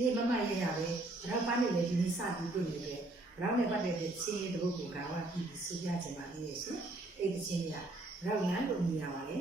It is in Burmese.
ဒီမမရရပဲဘရောက်ပါနေလေဒီနေ့စပြီးတွေ့နေတယ်ဘရောက်နဲ့ပတ်တဲ့ချင်းရဲ့တပုတ်ကိုကဝပြီးပြီးစူပြချင်ပါသေးရဲ့ရှင်အဲ့ဒီချင်းရဘရောက်လမ်းလို့မြင်ရပါလေ